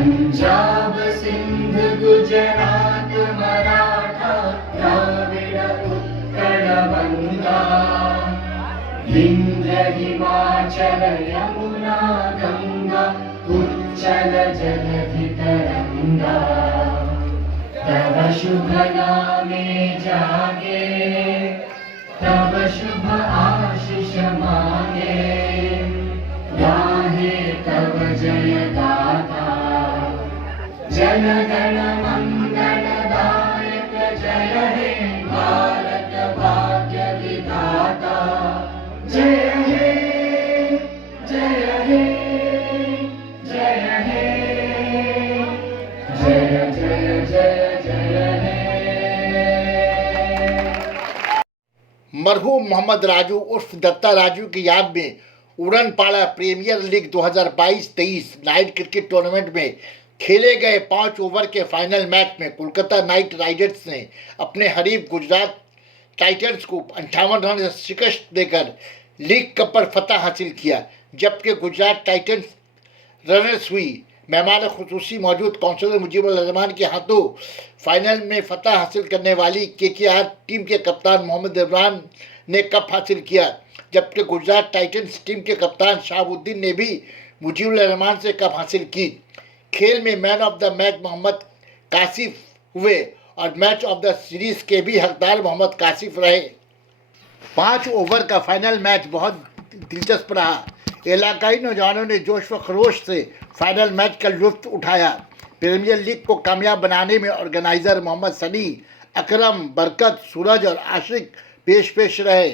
पंजाब सिंध गुजरात मराठा द्राविड़ उत्कल बंगा विंध्य हिमाचल यमुना गंगा उच्चल जलधि तरंगा तव शुभ नामे जागे तव शुभ आशीष मांगे गाहे तव जय गाथा जन गण मंगल दायक जय हे भारत भाग्य विधाता जय हे जय हे जय हे जय जय जय जय हे। मरहूम मोहम्मद राजू उर्फ दत्ता राजू की याद में उड़न पाड़ा premier league 2022-23 night cricket tournament में खेले गए 5 ओवर के फाइनल मैच में कोलकाता नाइट राइडर्स ने अपने हरीफ गुजरात टाइटंस को 58 रन से शिकस्त देकर लीग कप पर फतह हासिल किया, जबकि गुजरात टाइटंस रनर्स हुई। मेहमान खुसूसी मौजूद काउंसलर मुजीबुर रहमान के हाथों फाइनल में फतह हासिल करने वाली केकेआर टीम के कप्तान मोहम्मद ने कप हासिल किया, जबकि गुजरात टाइटंस टीम के कप्तान शहाबुद्दीन ने भी मुजीबुर रहमान से कप हासिल की। खेल में man of the match Mohammad Kasif हुए और मैच ऑफ द सीरीज के भी हकदार मोहम्मद कासिफ रहे। 5 ओवर का फाइनल मैच बहुत दिलचस्प रहा। इलाकाई नौजवानों ने जोश व खरोश से फाइनल मैच का लुत्फ उठाया। प्रीमियर लीग को कामयाब बनाने में ऑर्गेनाइजर मोहम्मद सनी, अकरम, बरकत, सूरज और आशिक पेश रहे।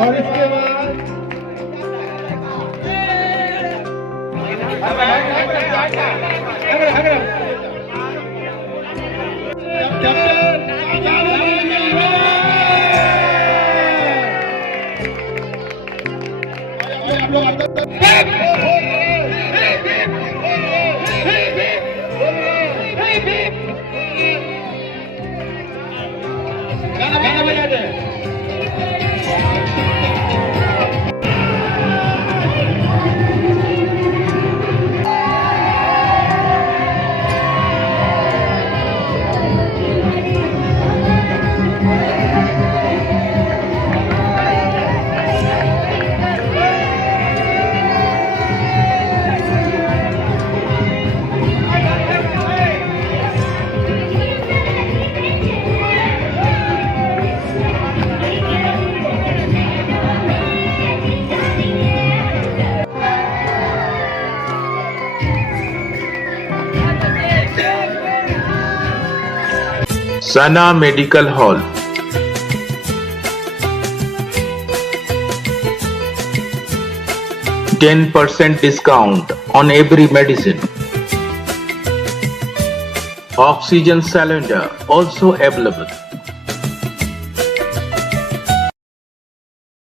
और इसके बाद गाना बजा दे। Sana Medical Hall. %10 discount on every medicine. Oxygen cylinder also available.